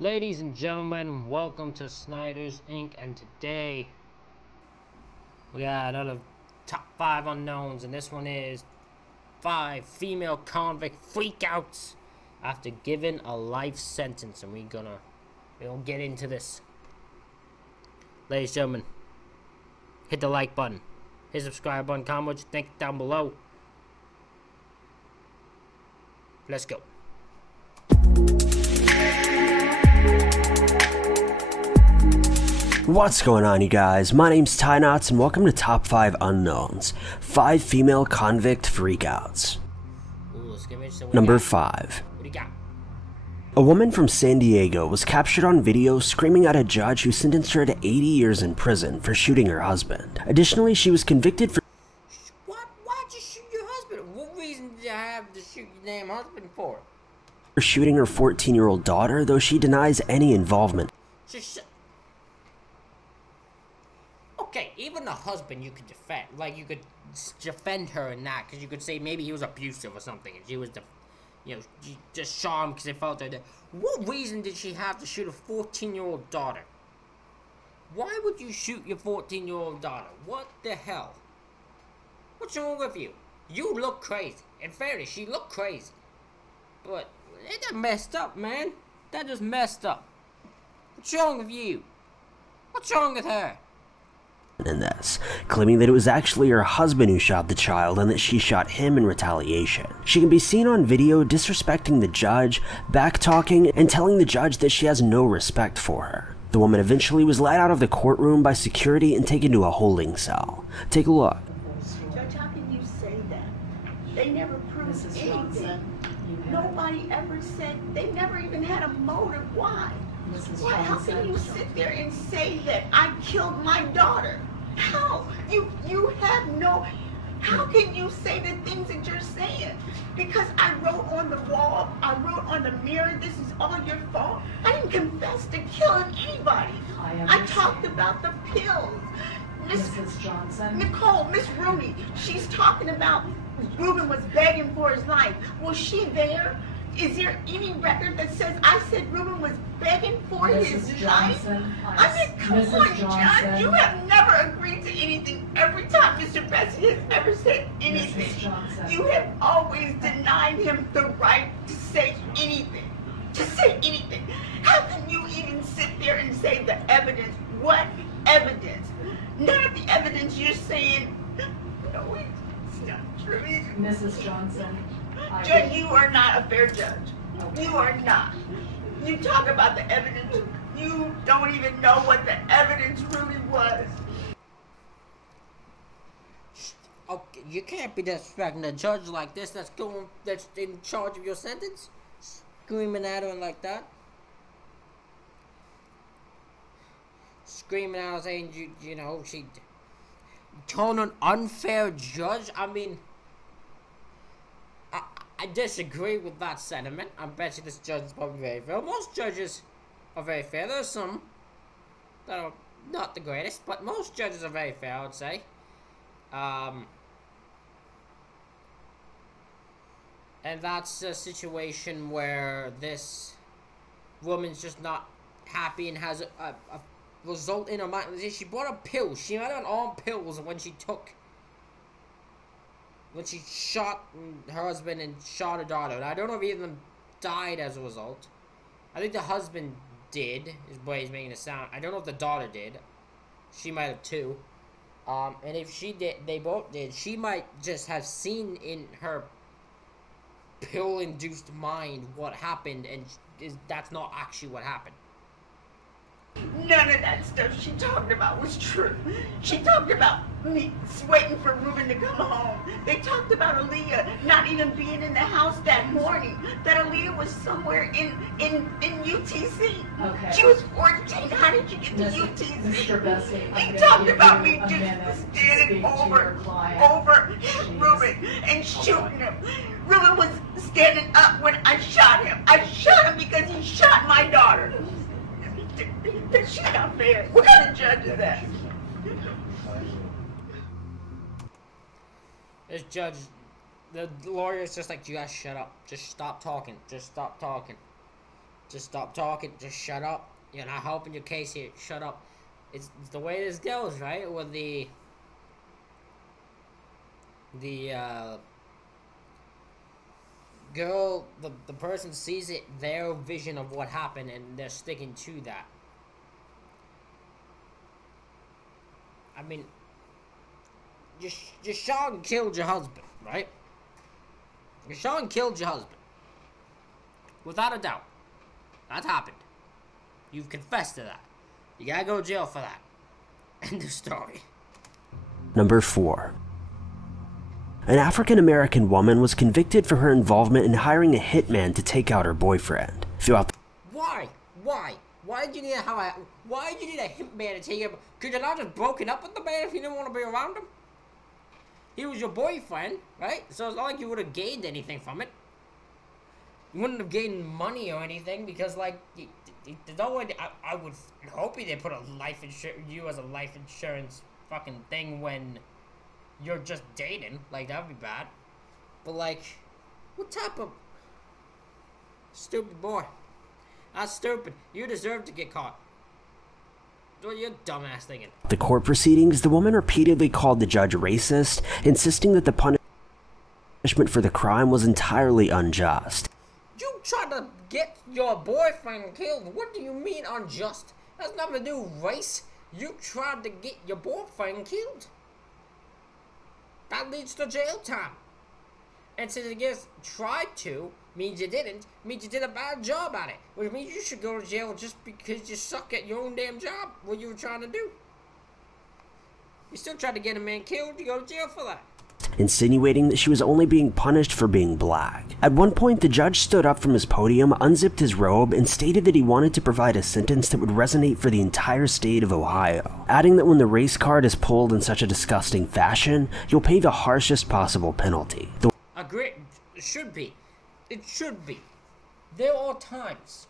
Ladies and gentlemen, welcome to Snyder's Inc. And today we got another top 5 unknowns, and this one is 5 female convict freakouts after given a life sentence. And we're gonna get into this. Ladies and gentlemen, hit the like button, hit the subscribe button, comment what you think down below. Let's go. What's going on, you guys? My name's Ty Knots and welcome to Top 5 Unknowns. 5 female convict freakouts. Number 5. What do you got? A woman from San Diego was captured on video screaming at a judge who sentenced her to 80 years in prison for shooting her husband. Additionally, she was convicted for Why'd you shoot your husband? What reason did you have to shoot your damn husband for? shooting her 14-year-old daughter, though she denies any involvement. Okay, even the husband you could defend. Like, you could defend her in that, because you could say maybe he was abusive or something, and she was, she just shot him because they felt her dead. What reason did she have to shoot a 14-year-old daughter? Why would you shoot your 14-year-old daughter? What the hell? What's wrong with you? You look crazy. In fairness, she looked crazy. But, that messed up, man. That just messed up. What's wrong with you? What's wrong with her? In this, claiming that it was actually her husband who shot the child and that she shot him in retaliation. She can be seen on video disrespecting the judge, back-talking, and telling the judge that she has no respect for her. The woman eventually was led out of the courtroom by security and taken to a holding cell. Take a look. Judge, how can you say that? They never proved anything. Nobody ever said, they never even had a motive. Why? Why? How can you sit there and say that I killed my daughter? How? You have no... How can you say the things that you're saying? Because I wrote on the wall, I wrote on the mirror, this is all your fault. I didn't confess to killing anybody. I talked about the pills. Mrs. Johnson. Nicole, Miss Rooney, she's talking about Ruben was begging for his life. Was she there? Is there any record that says I said Ruben was begging for his life? I mean, come on, Judge. You have never agreed to anything. Every time Mr. Bessie has ever said anything, you have always denied him the right to say anything. To say anything. How can you even sit there and say the evidence? What evidence? None of the evidence you're saying, no, it's not true. Mrs. Johnson. Judge, you are not a fair judge. You are not. You talk about the evidence. You don't even know what the evidence really was. Okay, you can't be disrespecting a judge like this that's in charge of your sentence. Screaming at her like that. Screaming at her saying, she told an unfair judge. I mean, I disagree with that sentiment. I bet you this judge is probably very fair. Most judges are very fair. There's some that are not the greatest, but most judges are very fair, I would say. And that's a situation where this woman's just not happy and has a result in her mind. She bought a pill. She might have been on pills when she shot her husband and shot her daughter. And I don't know if either of them died as a result. I think the husband did, is the way he's making it sound. I don't know if the daughter did. She might have too. And if she did, they both did. She might just have seen in her pill-induced mind what happened, and that's not actually what happened. None of that stuff she talked about was true. She talked about me waiting for Ruben to come home. They talked about Aaliyah not even being in the house that morning. That Aaliyah was somewhere in UTC. Okay. She was 14. How did you get to UTC? Mr. Bessie, He talked about me just standing over Ruben and shooting him. Ruben was standing up when I shot him. I shot him because he shot my daughter. She's not fair. What kind of judge is that? This judge, the lawyer's just like, you guys shut up. Just stop talking. Just stop talking. Just stop talking. Just shut up. You're not helping your case here. Shut up. It's the way this goes, right? With the girl, the person sees it, their vision of what happened, and they're sticking to that. I mean, Sean killed your husband, right? Sean killed your husband. Without a doubt. That happened. You've confessed to that. You gotta go to jail for that. End of story. Number 4. An African-American woman was convicted for her involvement in hiring a hitman to take out her boyfriend. Why? Why did you need why did you need a hitman to take him? Could you not just broken up with the man if you didn't want to be around him? He was your boyfriend, right? So it's not like you would have gained anything from it. You wouldn't have gained money or anything because, like, there's no way. I would hope they put you as a life insurance fucking thing when you're just dating. Like, that'd be bad. But, like, what type of stupid boy? That's stupid. You deserve to get caught. What are you dumbass thinking? The court proceedings, the woman repeatedly called the judge racist, insisting that the punishment for the crime was entirely unjust. You tried to get your boyfriend killed. What do you mean unjust? That's nothing to do with race. You tried to get your boyfriend killed. That leads to jail time. And since it gets tried to, means you didn't, means you did a bad job at it. Which means you should go to jail just because you suck at your own damn job, what you were trying to do. You still tried to get a man killed, you go to jail for that. Insinuating that she was only being punished for being black. At one point, the judge stood up from his podium, unzipped his robe, and stated that he wanted to provide a sentence that would resonate for the entire state of Ohio, adding that when the race card is pulled in such a disgusting fashion, you'll pay the harshest possible penalty. Agree. It should be. It should be. There are times.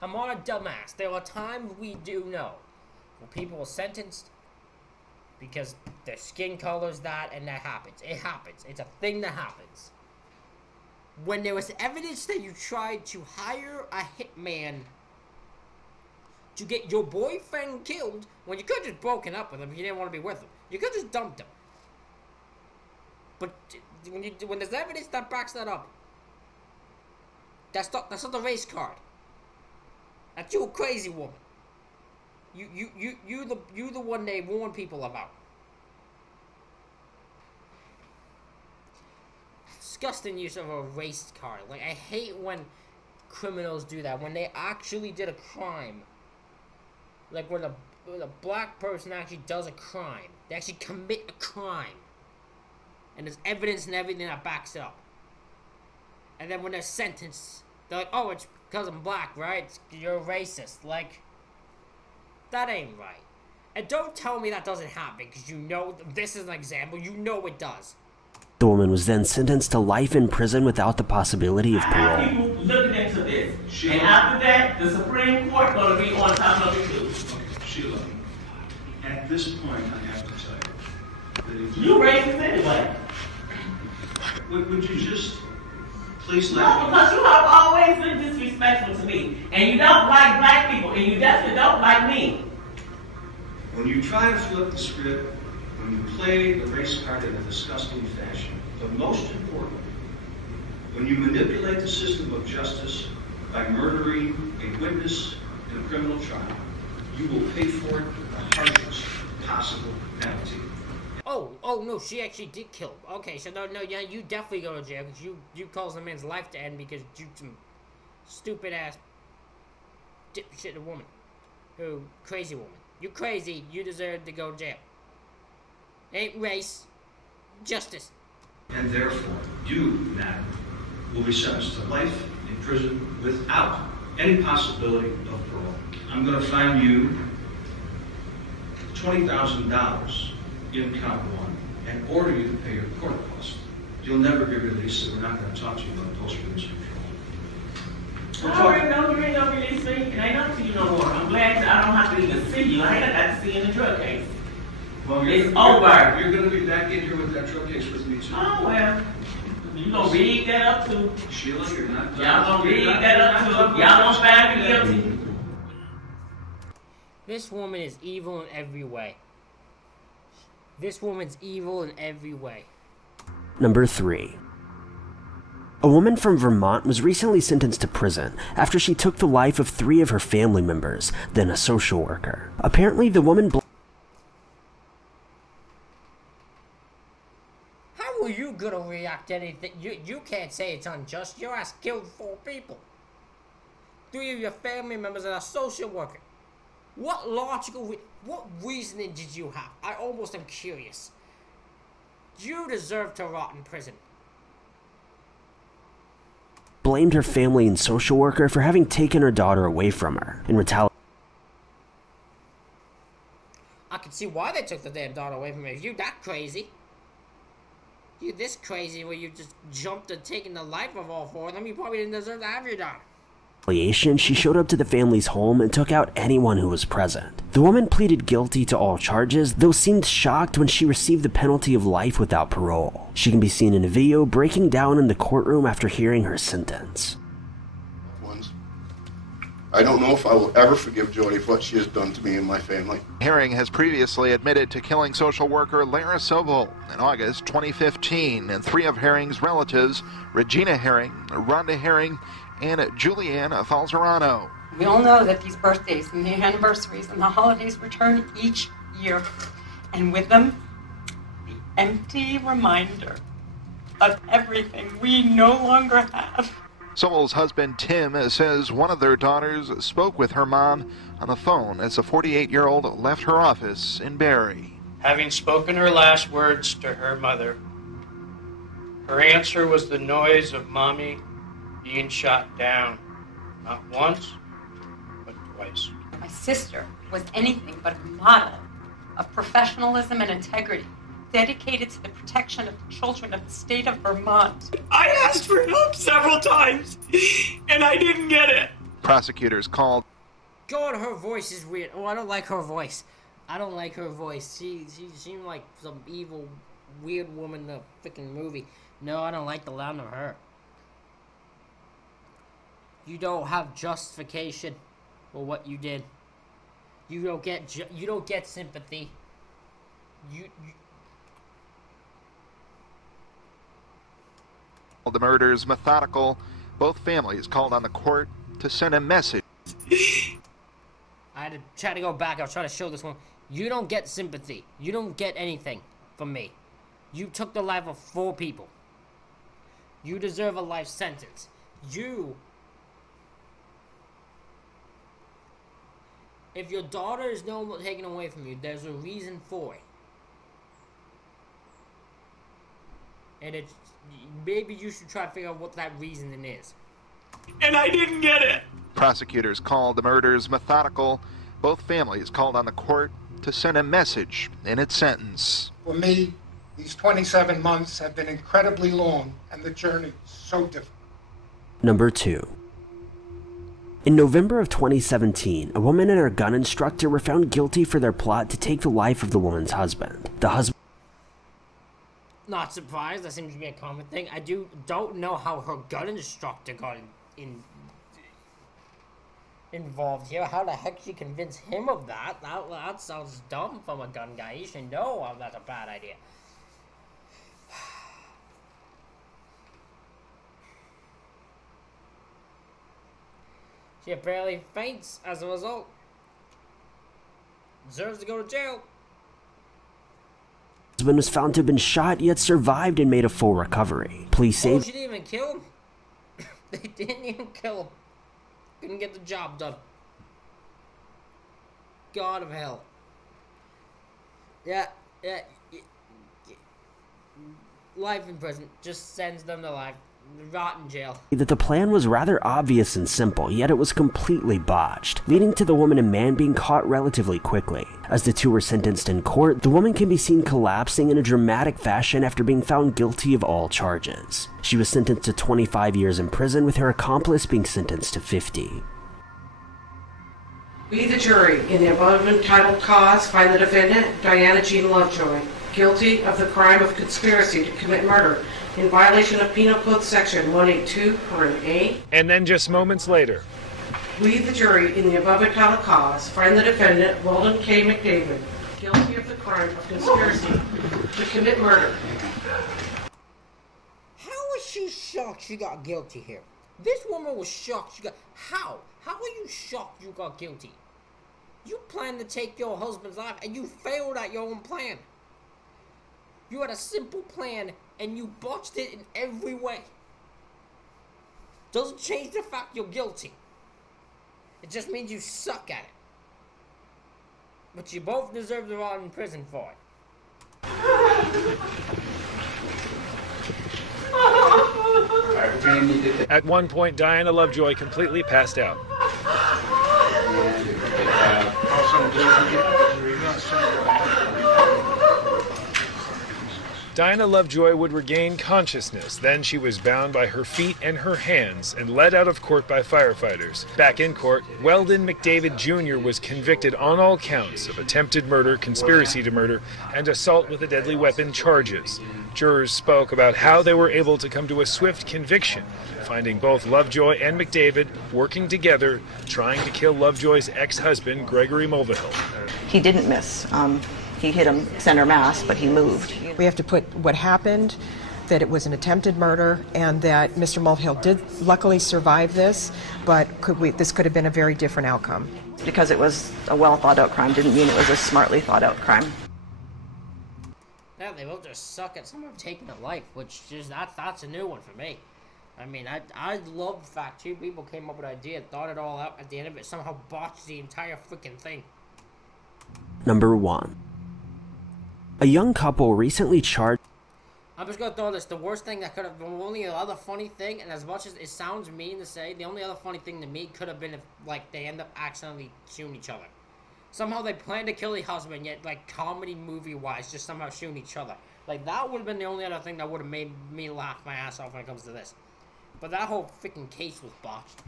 I'm not a dumbass. There are times we do know when people are sentenced because their skin color's that, and that happens. It happens. It's a thing that happens. When there was evidence that you tried to hire a hitman to get your boyfriend killed, when you could have just broken up with him if you didn't want to be with him. You could have just dumped him. But when there's evidence that backs that up, that's not the race card. That's you, a crazy woman. You the one they warn people about. Disgusting use of a race card. Like, I hate when criminals do that. When they actually did a crime. Like when a black person actually does a crime. They actually commit a crime. And there's evidence and everything that backs it up. And then when they're sentenced, they're like, oh, it's because I'm black, right? You're a racist. Like, that ain't right. And don't tell me that doesn't happen, because you know, this is an example, you know it does. The woman was then sentenced to life in prison without the possibility of parole. I have people looking into this. Sheila. And after that, the Supreme Court going to be on top of it too. Okay, Sheila, at this point, I have to tell you that if you racist anyway. Would you just please let No, because you have always been disrespectful to me. And you don't like black people, and you definitely don't like me. When you try to flip the script, when you play the race card in a disgusting fashion, but most importantly, when you manipulate the system of justice by murdering a witness in a criminal trial, you will pay for it the harshest possible penalty. Oh no, she actually did kill him. Okay, so no, yeah, you definitely go to jail because you caused a man's life to end because you some stupid ass dipshit woman, crazy woman. You crazy. You deserve to go to jail. Ain't race, justice. And therefore, you, madam, will be sentenced to life in prison without any possibility of parole. I'm going to fine you $20,000 in count one and order you to pay your court costs. You'll never be released, so we're not going to talk to you about post-release control. I already know you ain't gonna release me, and I ain't not see you no more. I'm glad that I don't have to even see you. I ain't got to see you in the drug case. Well, it's over. You're going to be back in here with that drug case with me, too. Oh, well. You gonna read that up too? Sheila, you're not done. Y'all gonna read that up too? Y'all gonna This woman is evil in every way. This woman's evil in every way. Number 3. A woman from Vermont was recently sentenced to prison after she took the life of 3 of her family members, then a social worker. Apparently, the woman How are you gonna react to anything? You can't say it's unjust. Your ass killed 4 people. 3 of your family members and a social worker. What logical what reasoning did you have? I almost am curious. You deserve to rot in prison. blamed her family and social worker for having taken her daughter away from her in retaliation. I can see why they took the damn daughter away from her. If you that crazy, you this crazy where you just jumped and taken the life of all 4 of them, you probably didn't deserve to have your daughter. She showed up to the family's home and took out anyone who was present. The woman pleaded guilty to all charges, though seemed shocked when she received the penalty of life without parole. She can be seen in a video breaking down in the courtroom after hearing her sentence. I don't know if I will ever forgive Jody for what she has done to me and my family. Herring has previously admitted to killing social worker Lara Sobel in August 2015, and 3 of Herring's relatives, Regina Herring, Rhonda Herring, and Julianne Falzerano. We all know that these birthdays and the anniversaries and the holidays return each year, and with them, the empty reminder of everything we no longer have. Sobel's husband, Tim, says one of their daughters spoke with her mom on the phone as the 48-year-old left her office in Barrie. Having spoken her last words to her mother, her answer was the noise of Mommy being shot down. Not once, but twice. My sister was anything but a model of professionalism and integrity, dedicated to the protection of the children of the state of Vermont. I asked for help several times, and I didn't get it. Prosecutors called. God, her voice is weird. Oh, I don't like her voice. I don't like her voice. She seemed like some evil, weird woman in a freaking movie. No, I don't like the sound of her. You don't have justification for what you did. You don't get sympathy. The murders methodical. Both families called on the court to send a message. I had to try to go back. I was trying to show this one. You don't get sympathy. You don't get anything from me. You took the life of 4 people. You deserve a life sentence. If your daughter is no longer taken away from you, there's a reason for it. And it's maybe you should try to figure out what that reasoning is. And I didn't get it. Prosecutors called the murders methodical. Both families called on the court to send a message in its sentence. For me, these 27 months have been incredibly long, and the journey so different. Number 2. In November of 2017, a woman and her gun instructor were found guilty for their plot to take the life of the woman's husband. The husband... Not surprised, that seems to be a common thing. I don't know how her gun instructor got involved here. How the heck she convinced him of that? That sounds dumb from a gun guy. He should know that's a bad idea. She apparently faints as a result. Deserves to go to jail. The husband was found to have been shot, yet survived and made a full recovery. Police say she didn't even kill him. They didn't even kill him. Couldn't get the job done. God of hell. Yeah. Life in prison just sends them to life. Rot in jail. That the plan was rather obvious and simple, yet it was completely botched, leading to the woman and man being caught relatively quickly. As the 2 were sentenced in court, the woman can be seen collapsing in a dramatic fashion after being found guilty of all charges. She was sentenced to 25 years in prison, with her accomplice being sentenced to 50. We, the jury, in the above entitled cause, find the defendant, Diana Jean Lovejoy, guilty of the crime of conspiracy to commit murder in violation of Penal Code Section 182, Part A. And then just moments later, We, the jury, in the above entitled cause, find the defendant, Weldon K. McDavid, guilty of the crime of conspiracy to commit murder. How is she shocked she got guilty here? This woman was shocked she got... How? How are you shocked you got guilty? You planned to take your husband's life and you failed at your own plan. You had a simple plan and you botched it in every way. Doesn't change the fact you're guilty. It just means you suck at it. But you both deserve to rot in prison for it. At one point, Diana Lovejoy completely passed out. Diana Lovejoy would regain consciousness. Then she was bound by her feet and her hands and led out of court by firefighters. Back in court, Weldon McDavid Jr. was convicted on all counts of attempted murder, conspiracy to murder, and assault with a deadly weapon charges. Jurors spoke about how they were able to come to a swift conviction, finding both Lovejoy and McDavid working together, trying to kill Lovejoy's ex-husband, Gregory Mulvihill. He didn't miss. He hit him center mass, but he moved. We have to put what happened, that it was an attempted murder, and that Mr. Mulvihill did luckily survive this, but this could have been a very different outcome. Because it was a well-thought-out crime didn't mean it was a smartly thought-out crime. Yeah, they both just suck at someone taking a life, which is that's a new one for me. I mean, I love the fact two people came up with an idea, thought it all out, at the end of it somehow botched the entire freaking thing. Number 1. A young couple recently charged... I'm just gonna throw this. The worst thing that could have... The only other funny thing, and as much as it sounds mean to say, the only other funny thing to me could have been if, like, they end up accidentally shooting each other. Somehow they planned to kill the husband, yet, like, comedy movie-wise, just somehow shooting each other. Like, that would have been the only other thing that would have made me laugh my ass off when it comes to this. But that whole freaking case was botched.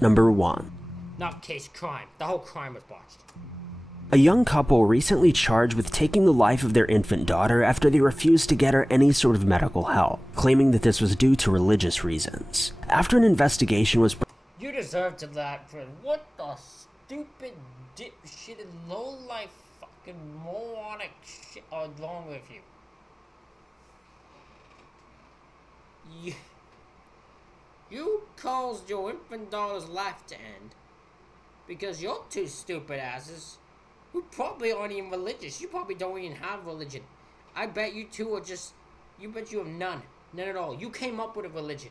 Number 1. Not case, crime. The whole crime was botched. A young couple recently charged with taking the life of their infant daughter after they refused to get her any sort of medical help, claiming that this was due to religious reasons. After an investigation was... You deserve to that, Fred. What the stupid dipshitted low-life fucking moronic shit are wrong with you? You caused your infant daughter's life to end because you're two stupid asses who probably aren't even religious. You probably don't even have religion. I bet you two are just... You bet you have none. None at all. You came up with a religion.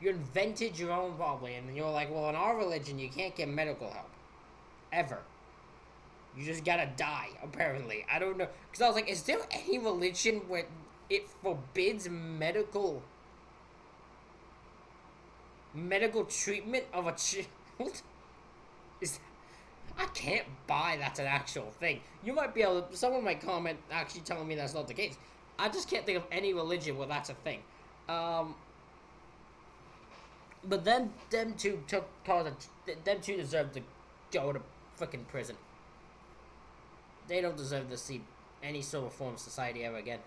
You invented your own probably, and you're like, well, in our religion, you can't get medical help. Ever. You just gotta die, apparently. I don't know. Because I was like, is there any religion where it forbids medical treatment of a child? Is... I can't buy that's an actual thing. You might be able to... Someone might comment actually telling me that's not the case. I just can't think of any religion where that's a thing. But then them two deserve to go to freaking prison. They don't deserve to see any sort of form of society ever again.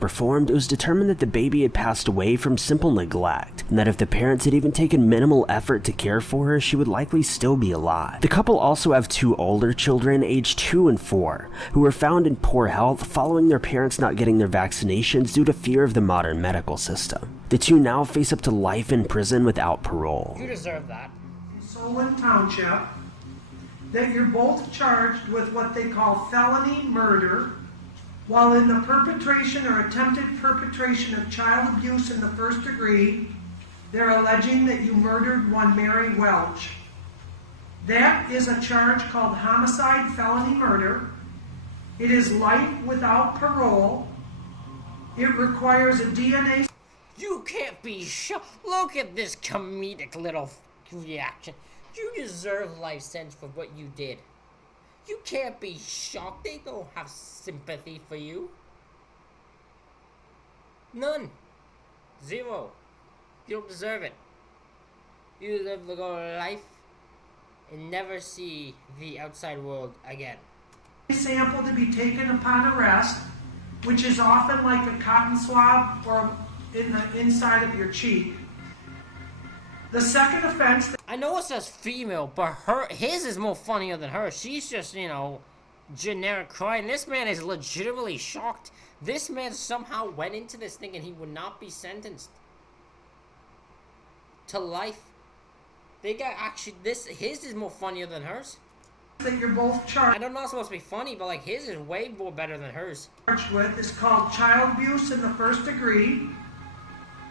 Performed, it was determined that the baby had passed away from simple neglect, and that if the parents had even taken minimal effort to care for her, she would likely still be alive. The couple also have 2 older children, aged 2 and 4, who were found in poor health following their parents not getting their vaccinations due to fear of the modern medical system. The 2 now face up to life in prison without parole. You deserve that. Solon Township, that you're both charged with what they call felony murder, while in the perpetration or attempted perpetration of child abuse in the first degree, they're alleging that you murdered one Mary Welch. That is a charge called homicide felony murder. It is life without parole. It requires a DNA... You can't be shocked. Look at this comedic little reaction. You deserve life sentence for what you did. You can't be shocked. They don't have sympathy for you. None. 0. You don't deserve it. You deserve to go to life and never see the outside world again. Sample to be taken upon arrest, which is often like a cotton swab or in the inside of your cheek. The second offense... I know it says female, but his is more funnier than hers. She's just, you know, generic crying. This man is legitimately shocked. This man somehow went into this thinking he would not be sentenced to life. They got actually his is more funnier than hers. That you're both charged. I don't know it's supposed to be funny, but like his is way more better than hers. Charged with is called child abuse in the first degree,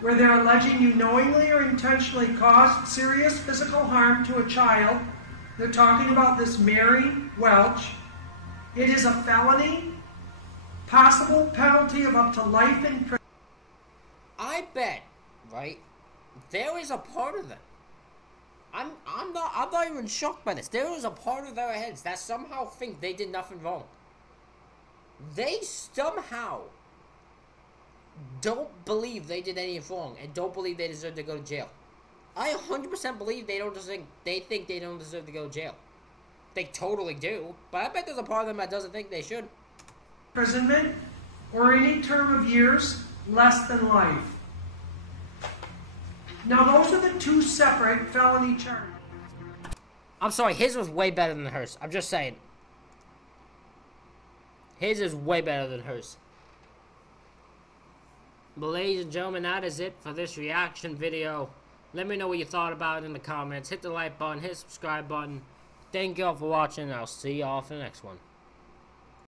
where they're alleging you knowingly or intentionally caused serious physical harm to a child. They're talking about this Mary Welch. It is a felony, possible penalty of up to life in prison. I bet, right, there is a part of them. I'm not even shocked by this. There is a part of their heads that somehow think they did nothing wrong. They somehow don't believe they did anything wrong and don't believe they deserve to go to jail. I 100% believe they think they don't deserve to go to jail. They totally do, but I bet there's a part of them that doesn't think they should. Imprisonment or any term of years less than life. Now those are the two separate felony charges. I'm sorry, his was way better than hers. I'm just saying. His is way better than hers. But ladies and gentlemen, that is it for this reaction video. Let me know what you thought about it in the comments. Hit the like button, hit the subscribe button. Thank you all for watching, and I'll see you all for the next one.